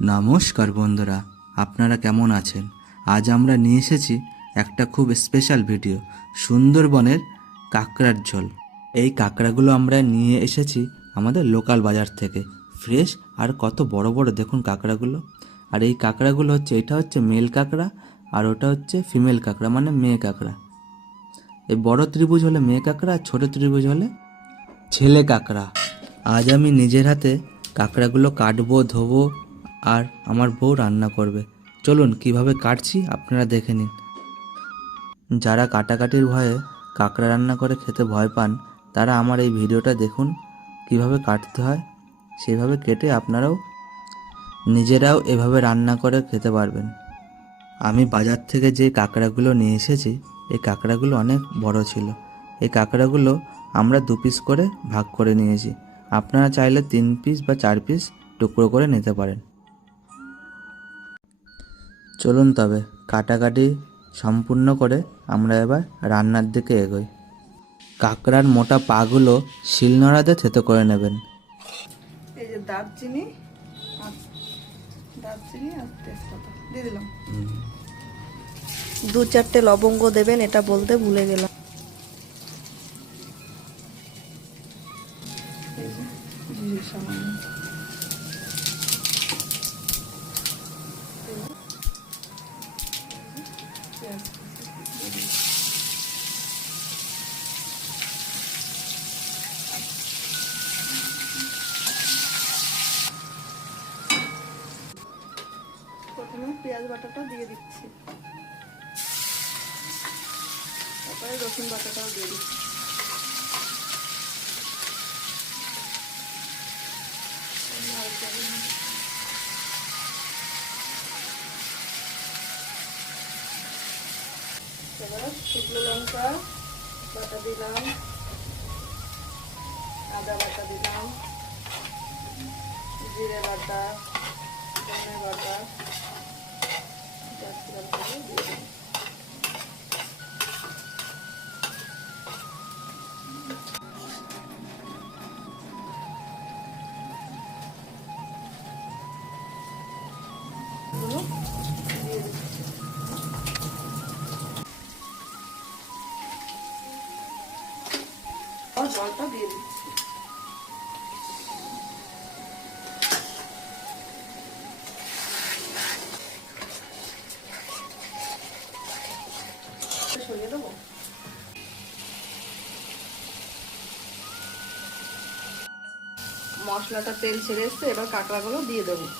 নমস্কার বন্ধুরা, আপনারা কেমন আছেন? আজ আমরা নিয়ে এসেছি একটা খুব স্পেশাল ভিডিও, সুন্দরবনের কাঁকড়ার ঝোল। এই কাঁকড়াগুলো আমরা নিয়ে এসেছি আমাদের লোকাল বাজার থেকে, ফ্রেশ আর কত বড় বড় দেখুন কাঁকড়াগুলো। আর এই কাঁকড়াগুলো হচ্ছে, এটা হচ্ছে মেল কাঁকড়া আর ওটা হচ্ছে ফিমেল কাঁকড়া, মানে মেয়ে কাঁকড়া। এই বড় ত্রিভুজ হলে মেয়ে কাঁকড়া আর ছোট ত্রিভুজ হলে ছেলে কাঁকড়া। আজ আমি নিজের হাতে কাঁকড়াগুলো কাটবো, ধোবো আর আমার বউ রান্না করবে। চলুন কিভাবে কাটছি আপনারা দেখে নিন। যারা কাটাকাটির ভয়ে কাঁকড়া রান্না করে খেতে ভয় পান, তারা আমার এই ভিডিওটা দেখুন, কিভাবে কাটতে হয় সেইভাবে কেটে আপনারাও নিজেরাও এভাবে রান্না করে খেতে পারবেন। আমি বাজার থেকে যে কাঁকড়াগুলো নিয়ে এসেছি, এই কাঁকড়াগুলো অনেক বড় ছিল। এই কাঁকড়াগুলো আমরা 2 পিস করে ভাগ করে নিয়েছি। আপনারা চাইলে 3 পিস বা 4 পিস টুকরো করে নিতে পারেন। চলুন তবে কাটাকাটি সম্পূর্ণ করে আমরা এবার রান্নার দিকে এগোই। কাঁকড়ার মোটা পাগুলো শিলনোড়াতে থেতো করে নেবেন। এই যে দারচিনি আর তেজপাতা দিয়ে দিলাম। 2-4টে লবঙ্গ দেবেন, এটা বলতে ভুলে গেলাম। এই যে জিরে সামান্য, পেঁয়াজ দিয়ে দিলাম। প্রথমে পেঁয়াজ বাটাটা দিয়ে দিচ্ছি, তারপরে রসুন বাটাটাও দিয়ে দিচ্ছি। এবার শুকনো লঙ্কা বাটা দিলাম, আদা বাটা দিলাম, জিরে বাটা, ধনে বাটা, দিয়ে দিলাম। দিয়ে দিচ্ছি। জলটা দিয়ে দিচ্ছি। সরিয়ে দেবো। মশলাটা তেল ছেড়ে এসছে, এবার কাঁকড়াগুলো দিয়ে দেবো।